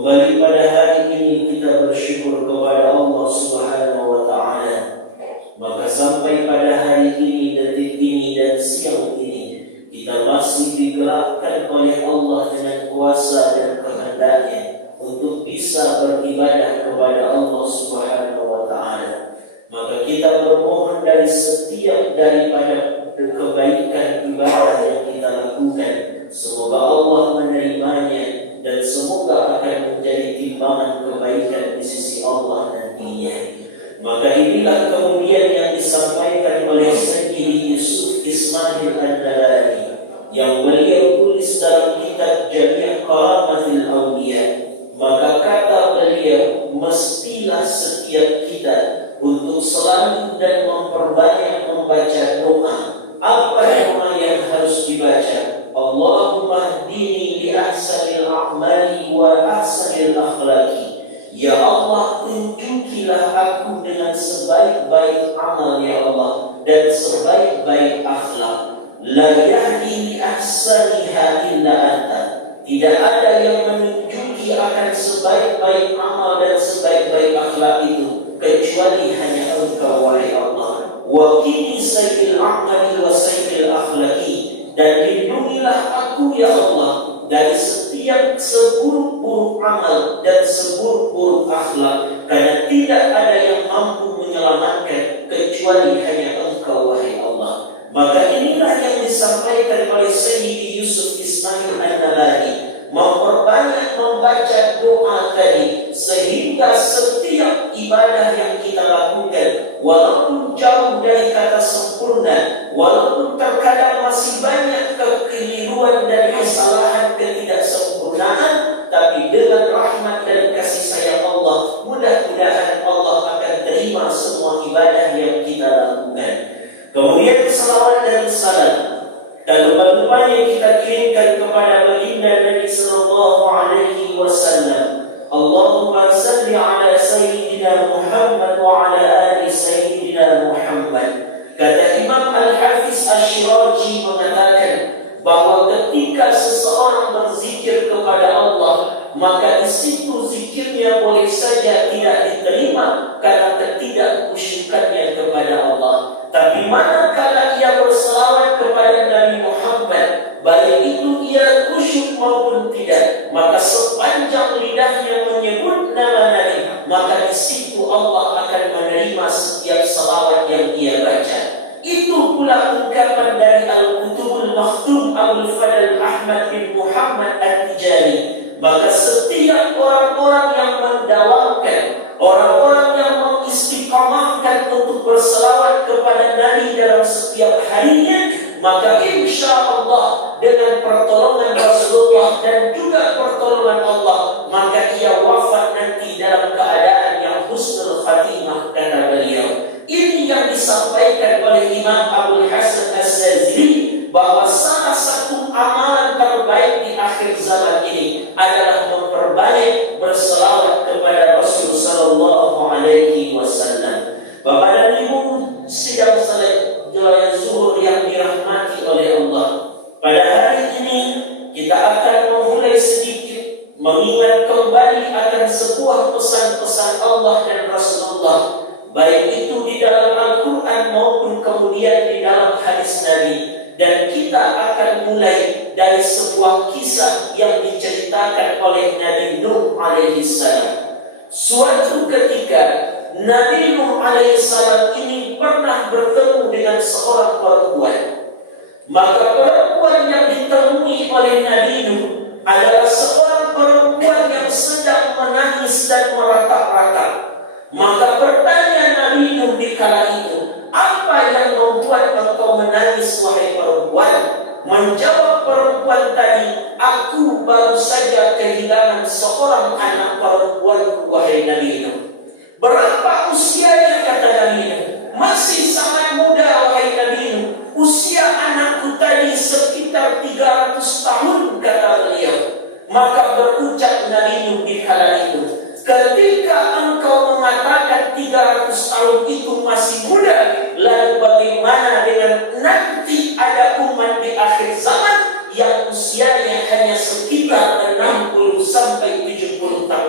Kembali pada hari ini kita bersyukur kepada Allah Subhanahu wa Ta'ala. Maka sampai pada hari ini, detik ini dan siang ini, kita masih digerakkan oleh Allah dengan kuasa dan kehendaknya untuk bisa beribadah kepada Allah Subhanahu wa Ta'ala. Maka kita bermohon dari setiap daripada kebaikan ibadah yang kita lakukan, semoga Allah menerimanya dan semoga akan menjadi timbangan kebaikan di sisi Allah nantinya. Maka inilah kemudian yang disampaikan oleh Sayyidi Yusuf Ismail An-Nalani yang beliau tulis dalam kitab Jami' Karamatil Awliya. Maka kata beliau, mestilah setiap kita untuk selalu dan memperbanyak membaca doa. Apa doa yang harus dibaca? Allahumma hdini li ahsanil a'mali wa ahsanil akhlaqi. Ya Allah, tunjukilah aku dengan sebaik-baik amal ya Allah dan sebaik-baik akhlak. La yahdi li ahsaniha illa anta. Tidak ada yang menunjuki akan sebaik-baik amal dan sebaik-baik akhlak itu kecuali hanya Engkau wahai Allah. Wa qini sayyil a'mali wa sayyil akhlaqi. Dan lindungilah aku ya Allah dari setiap seburuk-buruk amal dan seburuk-buruk akhlak, karena tidak ada yang mampu menyelamatkan kecuali hanya Engkau wahai Allah. Maka inilah yang disampaikan oleh Sayyidi Yusuf Ismail An-Nalani, memperbanyak membaca doa tadi sehingga setiap ibadah yang kita lakukan, walaupun jauh dari kata sempurna, walaupun terkadang masih banyak kekeliruan dan kesalahan ketidaksempurnaan, tapi dengan rahmat dan kasih sayang Allah, mudah-mudahan Allah akan terima semua ibadah yang kita lakukan. Kemudian salawat dan salam dan lupa-lupanya kita kirimkan kepada baginda Nabi sallallahu alaihi wasallam. Allahumma salli ala sayyidina Muhammad wa ala ali sayyidina Muhammad. Kata Imam Al-Hafiz Asy-Syirazi mengatakan bahwa ketika seseorang berzikir kepada Allah, maka di situ zikirnya boleh saja tidak diterima karena ketidakkusyukannya kepada Allah. Tapi manakala ia berselawat kepada Nabi Muhammad, baik itu ia khusyuk maupun tidak, maka sepanjang lidahnya menyebut nama Nabi, maka di situ Allah akan menerima setiap selawat yang ia baca. Itu pula ungkapan dari Al-Qutubul Makhtum Abdul Fadl Ahmad bin Muhammad At-Tijani. Maka setiap orang-orang yang mendawamkan, orang-orang yang mengistiqamahkan untuk berselawat kepada Nabi dalam setiap harinya, maka insya Allah dengan pertolongan Rasulullah dan juga pertolongan Allah, maka ia wafat nanti dalam keadaan yang husnul khatimah, kata beliau. Ini yang disampaikan oleh Imam Abdul Hasan As-Sazili, bahwa salah satu amalan terbaik di akhir zaman ini adalah memperbanyak berselawat kepada Rasul sallallahu alaihi wasallam. Bapak dan Ibu sidang salat zuhur yang dirahmati oleh Allah, pada hari ini kita akan memulai sedikit mengingat kembali akan sebuah pesan-pesan Allah dan Rasulullah, baik itu di dalam Al-Quran maupun kemudian di dalam hadis Nabi. Dan kita akan mulai dari sebuah kisah yang diceritakan oleh Nabi Nuh alaihissalam. Suatu ketika Nabi Nuh alaihissalam ini pernah bertemu dengan seorang perempuan. Maka perempuan yang ditemui oleh Nabi Nuh adalah seorang perempuan yang sedang menangis dan meratap-ratap. Maka bertanya Nabi Nuh di kala itu, apa yang membuat engkau menangis wahai perempuan? Menjawab perempuan tadi, aku baru saja kehilangan seorang anak perempuan wahai Nabi Nuh. Berapa usianya, kata Nabi Nuh? Masih sangat muda wahai Nabi Nuh. Usia anakku tadi sekitar 300 tahun, kata beliau. Maka berucap Nabi Nuh di kala itu, ketika engkau mengatakan 300 tahun itu masih muda, lalu bagaimana dengan nanti ada umat di akhir zaman yang usianya hanya sekitar 60 sampai 70 tahun?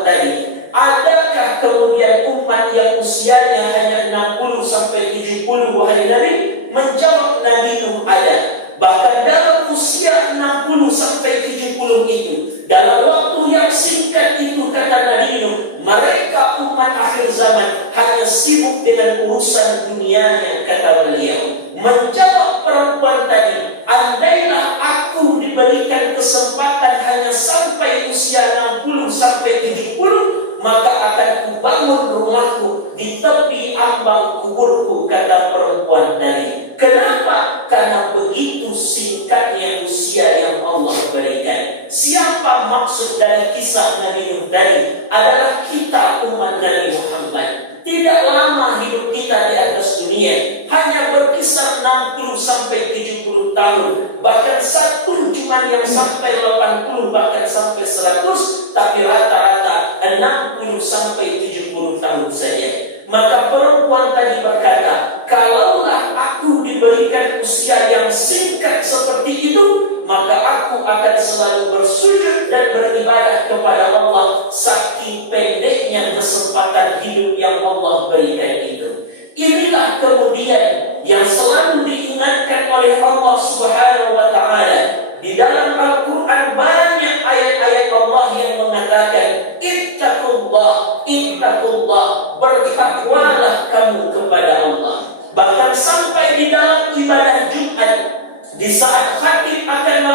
perempuan tadi, adakah kemudian umat yang usianya hanya 60 sampai 70 wahai Nabi? Menjawab Nabi Nuh ada. Bahkan dalam usia 60 sampai 70 itu, dalam waktu yang singkat itu kata Nabi Nuh, mereka umat akhir zaman hanya sibuk dengan urusan dunianya kata beliau. Menjawab perempuan tadi, andailah aku diberikan kesempatan hanya sampai usia 60 sampai 70, maka akan kubangun rumahku di tepi ambang kuburku kata perempuan tadi. Kenapa? Karena begitu singkatnya usia yang Allah berikan. Siapa maksud dari kisah Nabi Nuh tadi? Adalah kita umat Nabi Muhammad. Tidak lama hidup kita di atas dunia, hanya berkisar 60 sampai 70 tahun. Bahkan satu cuma yang sampai 80, bahkan sampai 100, tapi rata-rata 60 sampai 70 tahun saja. Maka perempuan tadi berkata, kalaulah aku diberikan usia yang singkat seperti itu, maka aku akan selalu bersujud dan beribadah kepada Allah, saking pendeknya kesempatan hidup yang Allah berikan itu. Inilah kemudian yang selalu diingatkan oleh Allah Subhanahu wa Ta'ala. Di dalam Al-Quran banyak ayat-ayat Allah yang mengatakan Ittaqullah, Ittaqullah, bertakwalah kamu kepada Allah. Bahkan sampai di dalam ibadah Jumat, di saat khatib akan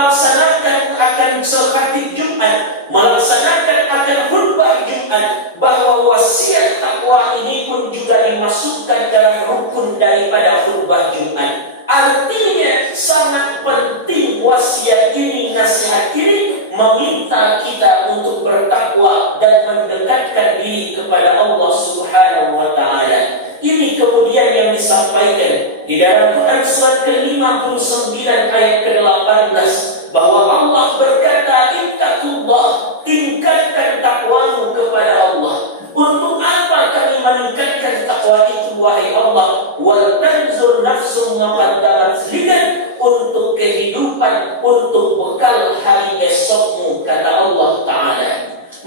sekhatib Jumat, melaksanakan akan khutbah Jumat, bahwa wasiat takwa ini pun juga dimasukkan dalam rukun daripada khutbah Jumat. Artinya sangat penting wasiat ini, nasihat ini meminta kita untuk bertakwa dan mendekatkan diri kepada Allah Subhanahu wa Ta'ala. Ini kemudian yang disampaikan di dalam Quran surat ke-59 ayat ke-18, bahwa Allah berkata, Ittaqullah, tingkatkan takwamu kepada Allah. Untuk apa kami meningkatkan takwa itu wahai Allah? Wal tanzur nafsum ma qaddamat ligan, untuk kehidupan, untuk bekal hari esokmu kata Allah Ta'ala.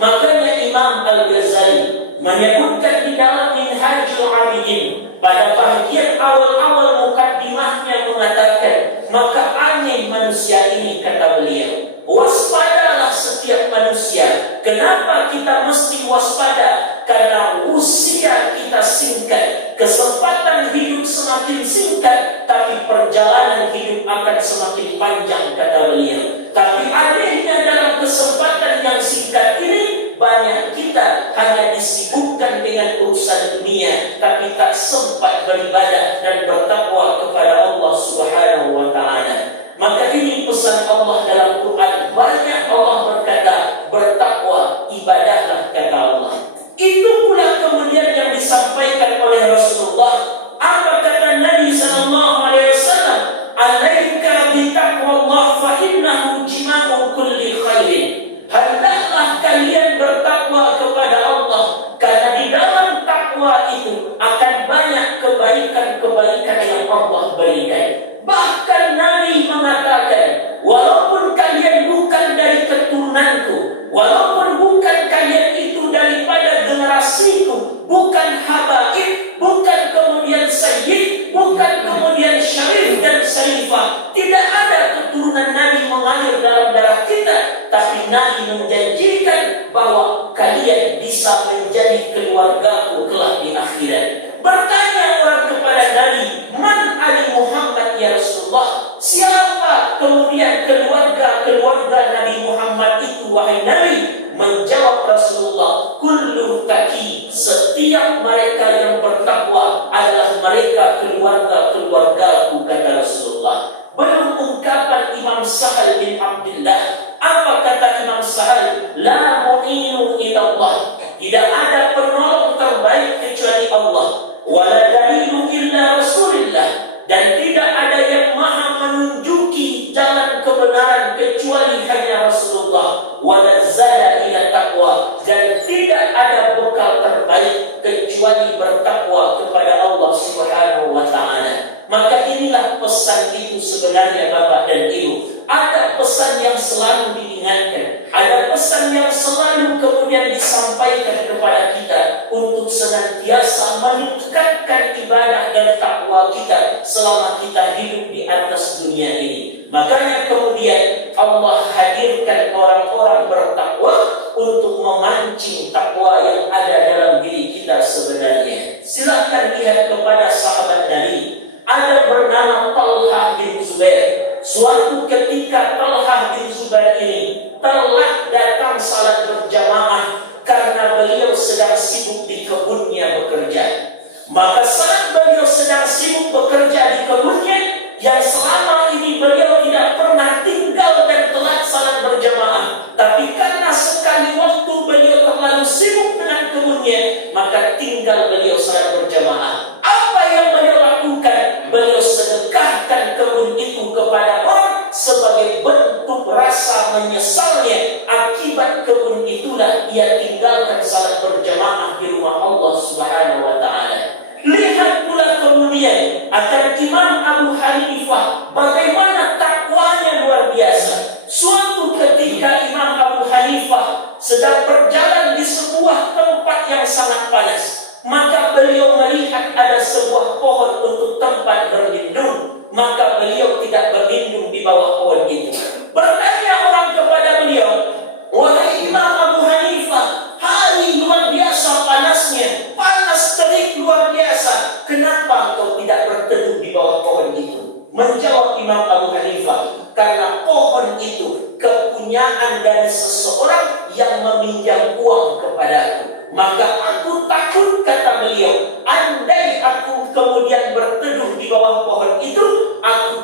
Makanya Imam Al-Ghazali menyebutkan di dalam Minhajul Abidin pada bahagian awal-awal mukaddimahnya mengatakan, maka aneh manusia ini kata beliau, waspadalah setiap manusia. Kenapa kita mesti waspada? Karena usia kita singkat, kesempatan hidup semakin singkat, tapi perjalanan hidup akan semakin panjang kata beliau. Tapi anehnya dalam kesempatan yang singkat ini, banyak kita hanya disibukkan dengan urusan dunia, tapi tak sempat beribadah dan bertakwa kepada Allah Subhanahu wa Ta'ala. Maka ini pesan Allah dalam Quran. Banyak Allah berkata, bertakwa, ibadahlah kata Allah. Itu pula kemudian yang disampaikan oleh Rasulullah. Apa kata Nabi sallallahu alaihi wasallam? Alaika bi taqwallah fa innahu jima'u kulli khairin. Hendaklah kalian bertakwa kepada Allah, karena di dalam takwa itu akan banyak kebaikan-kebaikan yang Allah berikan. Bahkan Nabi mengatakan, walaupun kalian bukan dari keturunanku, walaupun bukan kalian itu daripada generasiku, bukan habaib, bukan kemudian sayyid, bukan kemudian syarif dan syarifah, tidak ada keturunan Nabi mengalir dalam darah kita, tapi Nabi menjanjikan bahwa kalian bisa menjadi keluargaku kelak di akhirat. Bertanya orang kepada Nabi, Man Ali Muhammad ya Rasulullah? Siapa kemudian keluarga Nabi Muhammad itu wahai Nabi? Menjawab Rasulullah, kullu taki, setiap mereka yang bertakwa adalah mereka keluargaku kata Rasulullah. Belum ungkapan Imam Sahal bin Abdullah. Apa kata Imam Sahal? La mu'inu ilallah, tidak ada penolong terbaik kecuali Allah. Wala dalilu illa Rasulillah, dan tidak ada yang maha menunjuki jalan kebenaran kecuali hanya Rasulullah. Wala zada ila taqwa, dan tidak ada bekal terbaik kecuali bertakwa kepada Allah Subhanahu wa Ta'ala. Maka inilah pesan itu sebenarnya Bapak dan Ibu. Ada pesan yang selalu diingatkan, ada pesan pesan yang selalu kemudian disampaikan kepada kita untuk senantiasa meningkatkan ibadah dan takwa kita selama kita hidup di atas dunia ini. Makanya kemudian Allah hadirkan orang-orang bertakwa untuk memancing takwa yang ada dalam diri kita sebenarnya. Silakan lihat kepada sahabat Nabi. Ada bernama Talha bin Zubair. Suatu ketika Talha bin Zubair ini telah datang salat berjamaah karena beliau sedang sibuk di kebunnya bekerja. Maka saat beliau sedang sibuk bekerja di kebunnya, yang selama ini beliau tidak pernah tinggal dan telat salat berjamaah, tapi karena sekali waktu beliau terlalu sibuk dengan kebunnya, maka tinggal beliau salat berjamaah. Apa yang beliau lakukan? Beliau sedekahkan kebun itu kepada orang sebagai bentuk rasa menyesalnya. Akibat kebun itulah ia tinggalkan salat berjamaah di rumah Allah Subhanahu wa taala. Lihat pula kemudian akan Imam Abu Hanifah, bagaimana takwanya luar biasa. Suatu ketika Imam Abu Hanifah sedang berjalan di sebuah tempat yang sangat panas, maka beliau melihat ada sebuah pohon untuk tempat berlindung. Maka beliau tidak berlindung di bawah pohon itu. Bertanya orang kepada beliau, "Wahai Imam Abu Hanifah, hari luar biasa panasnya, panas terik luar biasa. Kenapa kau tidak berteduh di bawah pohon itu?" Menjawab Imam Abu Hanifah, "Karena pohon itu kepunyaan dari seseorang yang meminjam uang kepadaku. Maka aku takut," kata beliau, "andai aku kemudian berteduh di bawah pohon itu, aku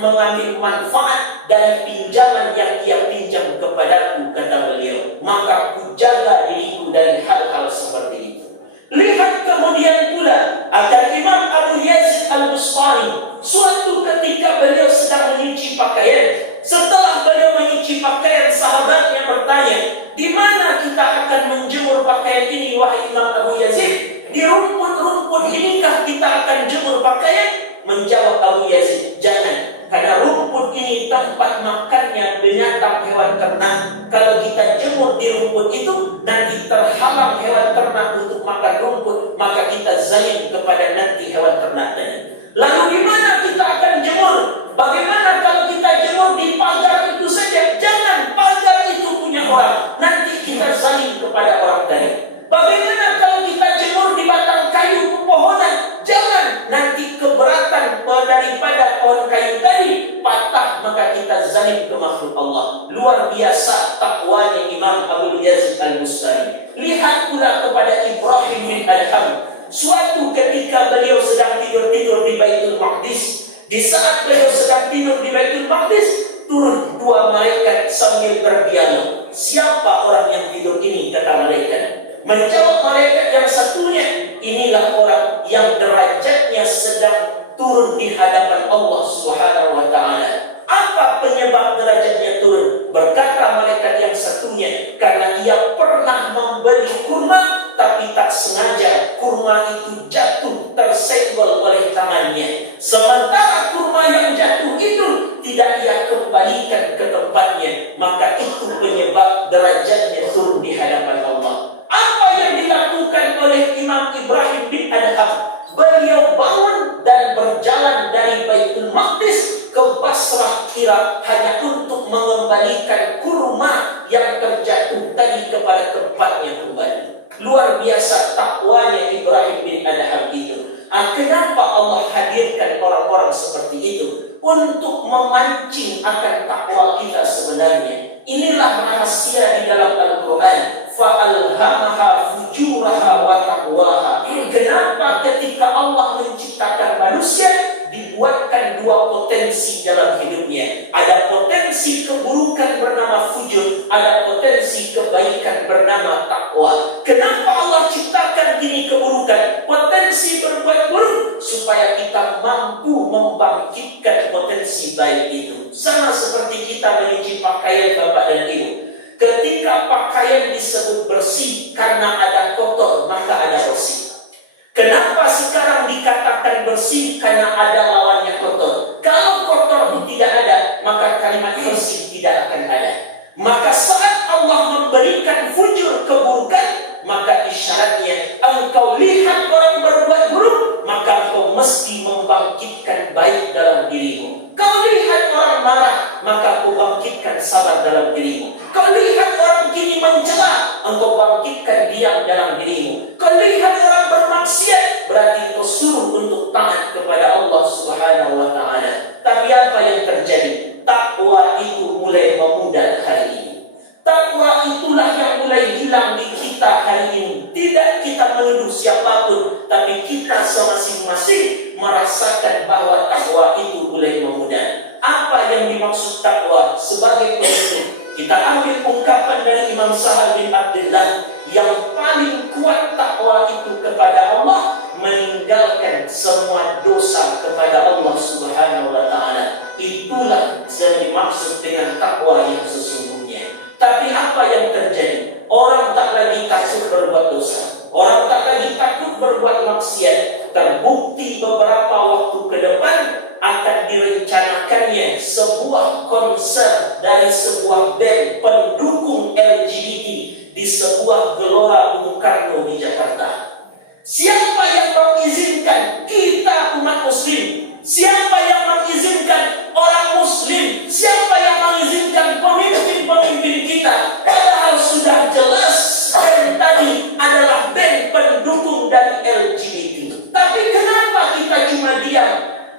mengambil manfaat dari pinjaman yang ia pinjam kepadaku," kata beliau. "Maka aku jaga diriku dari hal-hal seperti itu." Lihat kemudian pula agar Imam Abu Yazid Al-Bustami. Suatu ketika beliau sedang menyuci pakaian. Setelah beliau menyuci pakaian, sahabatnya bertanya, "Di mana kita akan menjemur pakaian ini, wahai Imam Abu Yazid? Di rumput-rumput inikah kita akan jemur pakaian?" Menjawab Abu Yazid, "Jangan, karena rumput ini tempat makannya binatang hewan ternak. Kalau kita jemur di rumput itu, nanti terhalang hewan ternak untuk makan rumput, maka kita zalim kepada nanti hewan ternak tadi. Lalu di mana kita akan jemur? Bagaimana kalau kita jemur di pagar itu saja? Jangan, pagar itu punya orang, nanti kita zalim kepada orang tadi. Bagaimana kalau kita jemur di batang kayu pepohonan? Jangan, nanti keberatan daripada pohon kayu tadi patah, maka kita zalim ke makhluk Allah." Luar biasa takwanya Imam Abu Yazid Al-Bustami. Lihat pula kepada Ibrahim bin Adham. Suatu ketika beliau sedang tidur-tidur di Baitul Maqdis. Di saat beliau sedang tidur di Baitul Maqdis, turun dua malaikat sambil berdialog. "Siapa orang yang tidur ini?" kata malaikat. Menjawab malaikat yang satunya, "Inilah orang yang derajatnya sedang turun di hadapan Allah Subhanahu wa taala." Apa penyebab derajatnya turun? Berkata malaikat yang satunya, "Karena ia pernah membeli kurma, tapi tak sengaja kurma itu jatuh tersenggol oleh tangannya. Sementara kurma yang jatuh itu tidak ia kembalikan ke tempatnya, maka itu penyebab derajatnya turun di hadapan Allah." Apa yang dilakukan oleh Imam Ibrahim bin Adham? Beliau bangun dan berjalan dari Baitul Maqdis ke Basrah, Irak, hanya untuk mengembalikan kurma yang terjatuh tadi kepada tempatnya kembali. Luar biasa takwanya Ibrahim bin Adham itu. Kenapa Allah hadirkan orang-orang seperti itu? Untuk memancing akan takwa kita sebenarnya. Inilah rahasia di dalam Al-Quran. Fa'alhamaha fujuraha wa taqwaha. Kenapa ketika Allah menciptakan manusia, dibuatkan dua potensi dalam hidupnya. Ada potensi keburukan bernama fujur, ada potensi kebaikan bernama takwa. Kenapa Allah ciptakan gini keburukan? Potensi berbuat buruk supaya kita mampu membangkitkan potensi baik itu. Sama seperti kita menyuci pakaian Bapak dan Ibu. Ketika pakaian disebut bersih karena ada kotor, maka ada bersih. Kenapa sekarang dikatakan bersih? Karena ada lawannya kotor. Kalau kotor tidak ada, maka kalimat bersih tidak akan ada. Maka saat Allah keburukan, maka isyaratnya engkau lihat orang berbuat buruk, maka engkau mesti membangkitkan baik dalam dirimu. Kau lihat orang marah, maka engkau bangkitkan sabar dalam dirimu. Kau lihat orang gini mencela, engkau bangkitkan diam dalam dirimu. Kau lihat orang bermaksiat, berarti engkau suruh untuk taat kepada Allah Subhanahu wa Ta'ala. Tapi apa yang terjadi? Takwa itu mulai memudar hari ini. Takwa itulah yang mulai hilang di kita hari ini. Tidak kita menuduh siapapun, tapi kita semasing-masing merasakan bahwa takwa itu mulai memudar. Apa yang dimaksud takwa? Sebagai penutup, kita ambil ungkapan dari Imam Sahal bin Abdullah, yang paling kuat takwa itu kepada Allah, meninggalkan semua dosa kepada Allah Subhanahu wa Ta'ala. Itulah yang dimaksud dengan takwa yang sesungguhnya. Tapi apa yang terjadi? Orang tak lagi takut berbuat dosa, orang tak lagi takut berbuat maksiat. Terbukti beberapa waktu ke depan akan direncanakannya sebuah konser dari sebuah band pendukung LGBT di sebuah gelora Bung Karno di Jakarta. Siapa yang mengizinkan? Kita umat muslim. Siapa yang mengizinkan? Orang muslim. Siapa yang mengizinkan pemimpin-pemimpin kita? Padahal sudah jelas band tadi adalah band pendukung dari LGBT. Tapi kenapa kita cuma diam?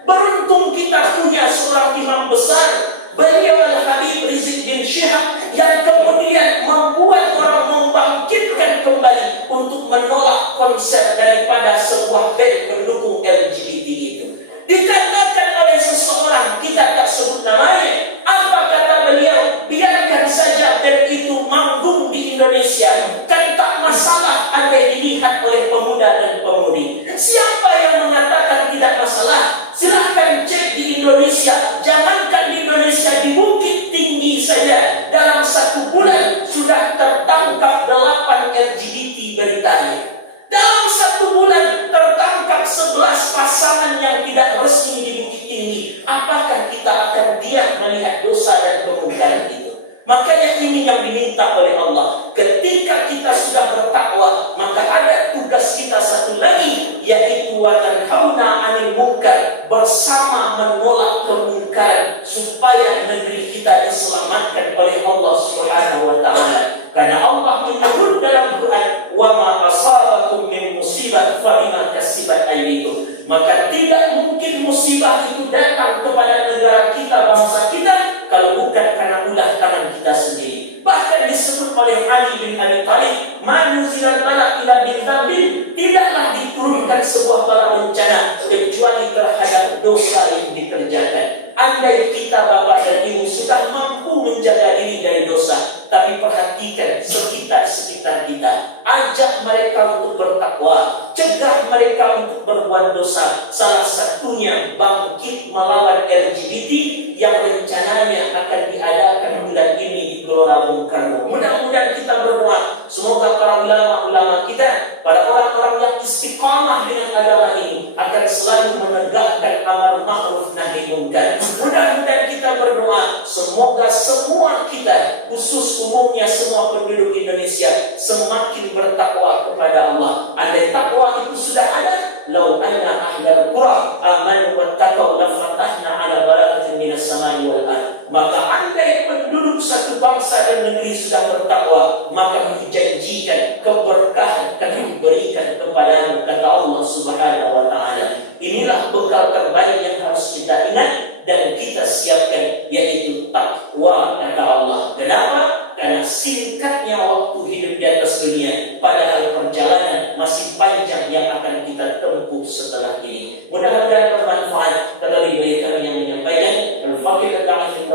Beruntung kita punya seorang imam besar, beliau Al-Habib Rizik bin Syihab, yang kemudian membuat orang membangkitkan kembali untuk menolak konsep daripada sebuah band pendukung LGBT itu. Dikatakan oleh seseorang, kita tak sebut namanya, apa kata beliau? Biarkan saja band itu manggung di Indonesia, kan tak masalah andai dilihat oleh pemuda dan pemudi. Siapa yang mengatakan tidak masalah? Silahkan cek di Indonesia. Jangankan di Indonesia, di Bukit Tinggi saja dalam 1 bulan sudah tertangkap 8 LGBT beritanya. Dalam 1 bulan tertangkap 11 pasangan yang tidak resmi di Bukit Tinggi. Apakah kita akan diam melihat dosa dan kemungkaran itu? Makanya ini yang diminta oleh Allah. Ketika kita sudah bertakwa, maka ada tugas kita satu lagi, yaitu wa tanhauna 'anil munkar, bersama menolak kemungkaran supaya negeri kita diselamatkan oleh Allah Subhanahu wa Ta'ala. Karena Allah menyebut dalam Quran, wa ma asabakum min musibah fa bima kasabat aydikum. Maka tidak mungkin musibah itu datang kepada negara kita, bangsa kita, kalau bukan karena ulah tangan kita sendiri. Bahkan disebut oleh Ali bin Abi Thalib, "Manuzilal bala ila bil dzambin", tidaklah diturunkan sebuah bala bencana kecuali terhadap dosa yang dikerjakan. Andai kita bapak dan ibu sudah mampu menjaga diri dari dosa, tapi perhatikan sekitar-sekitar kita, ajak mereka untuk bertakwa, cegah mereka untuk berbuat dosa. Salah satunya bangkit melawan LGBT yang rencananya akan diadakan bulan ini di Gelora Bung Karno. Mudah-mudahan kita berdoa, semoga para ulama-ulama kita, para orang-orang yang istiqamah dengan agama ini, akan selalu menegakkan amar ma'ruf nahi munkar. Mudah-mudahan kita berdoa, semoga semua kita, khusus umumnya semua penduduk Indonesia, semakin bertakwa kepada Allah. Andai takwa itu sudah ada, lau anna ahlal qura amanu wattaqau lafatahna ala barakatin minas samai wal ardh. Maka andai penduduk satu bangsa dan negeri sudah bertakwa, maka dijanjikan keberkahan akan diberikan kepadamu, kata Allah Subhanahu wa Ta'ala. Inilah bekal terbaik yang harus kita ingat dan kita siapkan, yaitu takwa, kata Allah. Kenapa? Karena singkatnya waktu hidup di atas dunia, padahal perjalanan masih panjang yang akan kita tempuh setelah ini. Mudah-mudahan bermanfaat. Kembali bagi kami yang menyampaikan, al-faqih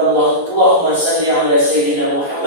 Allah, Allahumma salli ala Sayyidina Muhammad